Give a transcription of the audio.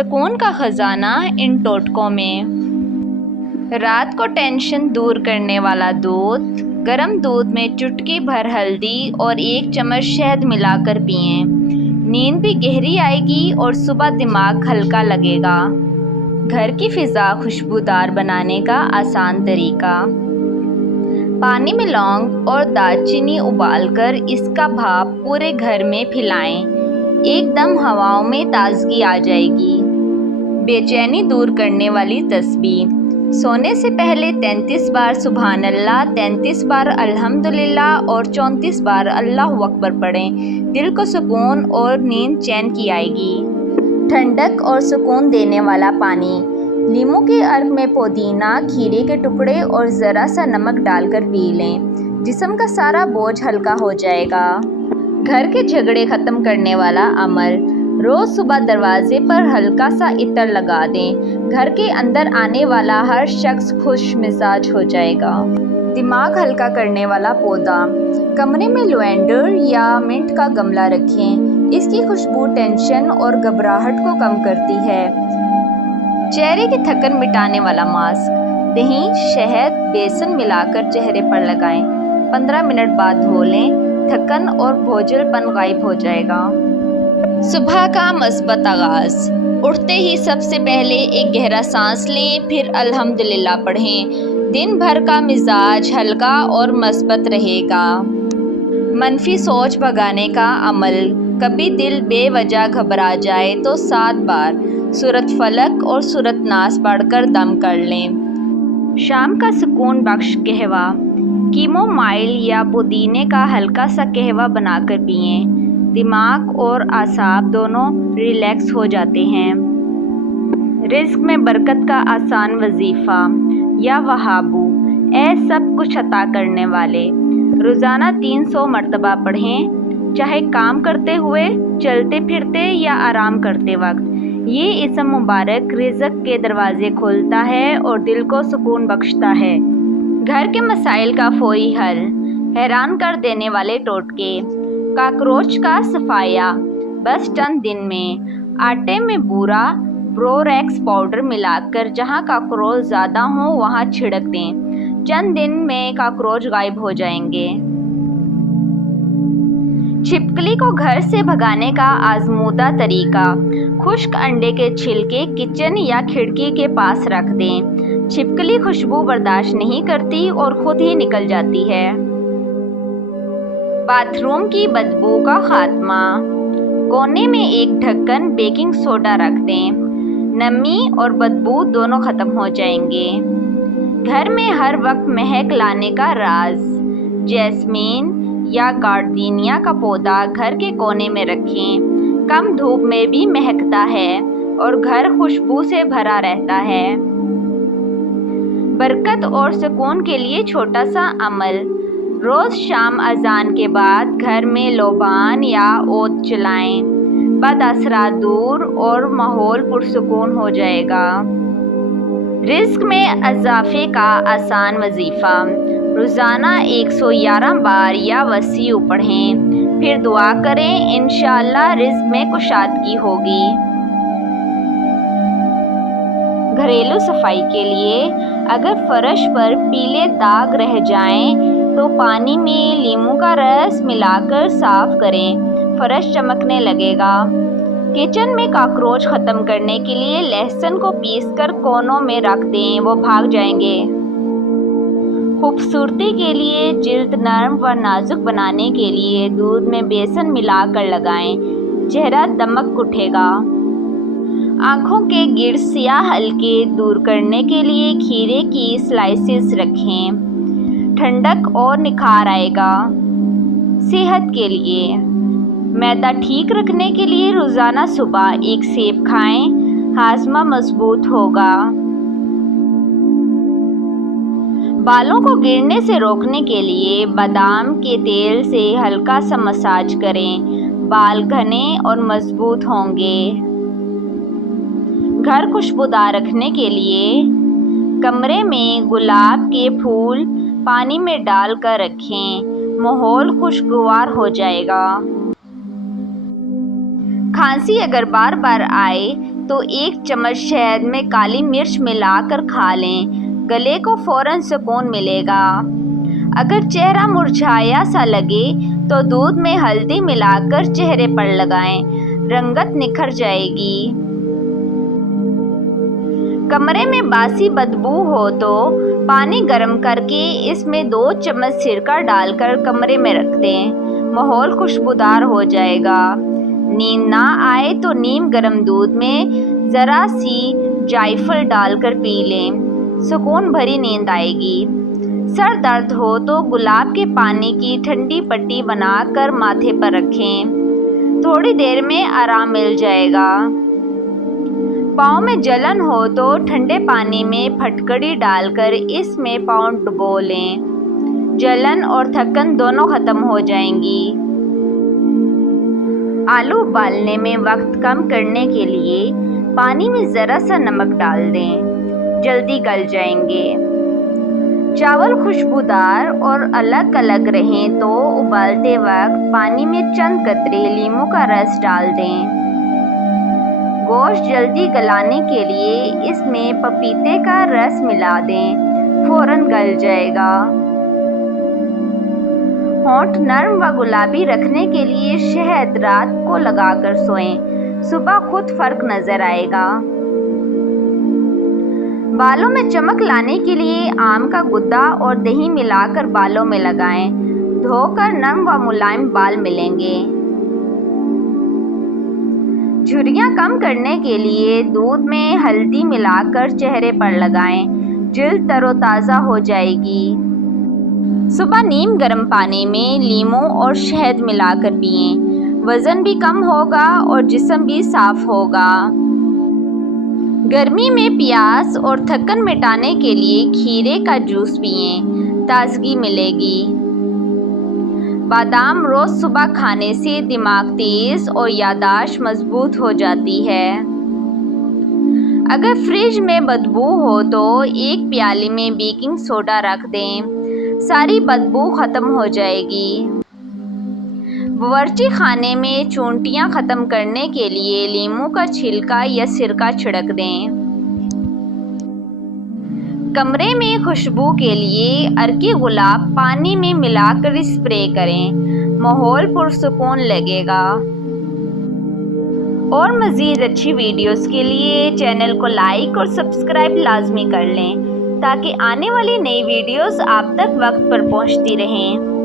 सुकून का खजाना इन टोटकों में। रात को टेंशन दूर करने वाला दूध। गर्म दूध में चुटकी भर हल्दी और 1 चम्मच शहद मिलाकर पिएं। नींद भी गहरी आएगी और सुबह दिमाग हल्का लगेगा। घर की फिज़ा खुशबूदार बनाने का आसान तरीका। पानी में लौंग और दालचीनी उबालकर इसका भाप पूरे घर में फैलाएं। एकदम हवाओं में ताजगी आ जाएगी। बेचैनी दूर करने वाली तस्बीह। सोने से पहले 33 बार सुभान अल्लाह, 33 बार अल्हम्दुलिल्लाह और 34 बार अल्लाहु अकबर पढ़ें। दिल को सुकून और नींद चैन की आएगी। ठंडक और सुकून देने वाला पानी। नींबू के अर्क में पुदीना, खीरे के टुकड़े और ज़रा सा नमक डालकर पी लें। जिस्म का सारा बोझ हल्का हो जाएगा। घर के झगड़े ख़त्म करने वाला अमल। रोज़ सुबह दरवाजे पर हल्का सा इत्र लगा दें। घर के अंदर आने वाला हर शख्स खुश मिजाज हो जाएगा। दिमाग हल्का करने वाला पौधा। कमरे में लवेंडर या मिंट का गमला रखें। इसकी खुशबू टेंशन और घबराहट को कम करती है। चेहरे की थकन मिटाने वाला मास्क। दही, शहद, बेसन मिलाकर चेहरे पर लगाएं। 15 मिनट बाद धो लें। थकन और बोझलपन गायब हो जाएगा। सुबह का मस्बत आगाज़। उठते ही सबसे पहले एक गहरा सांस लें, फिर अल्हम्दुलिल्लाह पढ़ें। दिन भर का मिजाज हल्का और मस्बत रहेगा। मनफी सोच भगाने का अमल। कभी दिल बेवजह घबरा जाए तो 7 बार सूरत फलक और सूरत नास पढ़कर दम कर लें। शाम का सुकून बख्श कहवा। कीमोमाइल या पुदीने का हल्का सा कहवा बनाकर पिएं। दिमाग और आसाब दोनों रिलैक्स हो जाते हैं। रिज़्क में बरकत का आसान वजीफ़ा। या वहाबू, ए सब कुछ अता करने वाले। रोज़ाना 300 मरतबा पढ़ें, चाहे काम करते हुए, चलते फिरते या आराम करते वक्त। ये इस्म मुबारक रिज़्क के दरवाजे खोलता है और दिल को सुकून बख्शता है। घर के मसाइल का फौरी हल। हैरान कर देने वाले टोटके। काकरोच का सफाया बस चंद दिन में। आटे में बूरा बोरेक्स पाउडर मिलाकर जहां काकरोच ज़्यादा हो वहां छिड़क दें। चंद दिन में काकरोच गायब हो जाएंगे। छिपकली को घर से भगाने का आजमूदा तरीका। खुश्क अंडे के छिलके किचन या खिड़की के पास रख दें। छिपकली खुशबू बर्दाश्त नहीं करती और खुद ही निकल जाती है। बाथरूम की बदबू का खात्मा। कोने में एक ढक्कन बेकिंग सोडा रख दें। नमी और बदबू दोनों ख़त्म हो जाएंगे। घर में हर वक्त महक लाने का राज। जैस्मीन या गार्डनिया का पौधा घर के कोने में रखें। कम धूप में भी महकता है और घर खुशबू से भरा रहता है। बरकत और सुकून के लिए छोटा सा अमल। रोज़ शाम अजान के बाद घर में लोबान या ओद चलाएं। बद असरात दूर और माहौल पुरसुकून हो जाएगा। रिज़्क में इजाफे का आसान वजीफ़ा। रोज़ाना 111 बार या वसीउ पढ़ें, फिर दुआ करें, इंशाअल्लाह रिज़्क में कुशादगी होगी। घरेलू सफाई के लिए अगर फर्श पर पीले दाग रह जाएं तो पानी में नींबू का रस मिलाकर साफ करें, फर्श चमकने लगेगा। किचन में काकरोच ख़त्म करने के लिए लहसुन को पीसकर कोनों में रख दें, वो भाग जाएंगे। खूबसूरती के लिए जिल्द नरम व नाजुक बनाने के लिए दूध में बेसन मिलाकर लगाएं, चेहरा दमक उठेगा। आँखों के गिर्द या हल्के दूर करने के लिए खीरे की स्लाइसेस रखें, ठंडक और निखार आएगा। सेहत के लिए मैदा ठीक रखने के लिए रोज़ाना सुबह 1 सेब खाएं, हाजमा मजबूत होगा। बालों को गिरने से रोकने के लिए बादाम के तेल से हल्का सा मसाज करें, बाल घने और मजबूत होंगे। घर खुशबूदार रखने के लिए कमरे में गुलाब के फूल पानी में डालकर रखें, माहौल खुशगवार हो जाएगा। खांसी अगर बार बार आए तो 1 चम्मच शहद में काली मिर्च मिलाकर खा लें। गले को फ़ौरन सुकून मिलेगा। अगर चेहरा मुरझाया सा लगे तो दूध में हल्दी मिलाकर चेहरे पर लगाएं, रंगत निखर जाएगी। कमरे में बासी बदबू हो तो पानी गर्म करके इसमें 2 चम्मच सिरका डालकर कमरे में रख दें। माहौल खुशबूदार हो जाएगा। नींद ना आए तो नीम गर्म दूध में ज़रा सी जायफल डालकर पी लें, सुकून भरी नींद आएगी। सर दर्द हो तो गुलाब के पानी की ठंडी पट्टी बनाकर माथे पर रखें, थोड़ी देर में आराम मिल जाएगा। पाँव में जलन हो तो ठंडे पानी में फटकड़ी डालकर इसमें पाँव डुबो लें, जलन और थकन दोनों खत्म हो जाएंगी। आलू उबालने में वक्त कम करने के लिए पानी में ज़रा सा नमक डाल दें, जल्दी गल जाएंगे। चावल खुशबूदार और अलग अलग रहें तो उबालते वक्त पानी में चंद कतरे नींबू का रस डाल दें। गोश्त जल्दी गलाने के लिए इसमें पपीते का रस मिला दें, फ़ौरन गल जाएगा। होंठ नरम व गुलाबी रखने के लिए शहद रात को लगाकर सोएं, सुबह खुद फर्क नजर आएगा। बालों में चमक लाने के लिए आम का गुद्दा और दही मिलाकर बालों में लगाएं, धोकर नरम व मुलायम बाल मिलेंगे। झुर्रियाँ कम करने के लिए दूध में हल्दी मिलाकर चेहरे पर लगाएं, जिल्द तरोताज़ा हो जाएगी। सुबह नीम गर्म पानी में नींबू और शहद मिलाकर पिएं, वज़न भी कम होगा और जिस्म भी साफ होगा। गर्मी में प्यास और थकन मिटाने के लिए खीरे का जूस पिएं, ताजगी मिलेगी। बादाम रोज़ सुबह खाने से दिमाग तेज और याददाश्त मजबूत हो जाती है। अगर फ्रिज में बदबू हो तो 1 प्याली में बेकिंग सोडा रख दें, सारी बदबू ख़त्म हो जाएगी। बावर्ची खाने में चूंटियाँ ख़त्म करने के लिए नींबू का छिलका या सिरका छिड़क दें। कमरे में खुशबू के लिए अर्की गुलाब पानी में मिलाकर स्प्रे करें, माहौल पुरसुकून लगेगा। और मज़ीद अच्छी वीडियोस के लिए चैनल को लाइक और सब्सक्राइब लाजमी कर लें, ताकि आने वाली नई वीडियोस आप तक वक्त पर पहुंचती रहें।